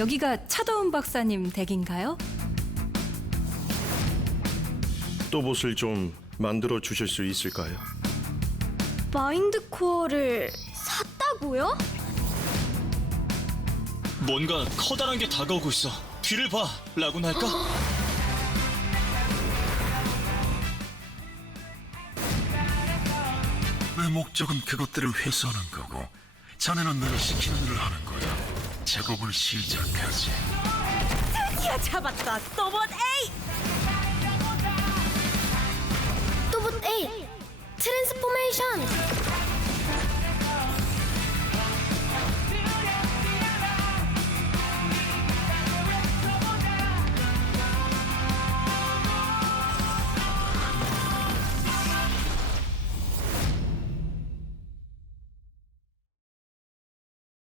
여기가 차더운 박사님 댁인가요? 또 봇을 좀 만들어 주실 수 있을까요? 마인드 코어를 샀다고요? 뭔가 커다란 게 다가오고 있어. 뒤를 봐! 라고나 할까? 내 목적은 그것들을 회수하는 거고 자네는 내가 시키는 일을 하는 거야. 작업을 시작하지. 드디어 잡았다. 또봇 A 또봇 A 트랜스포메이션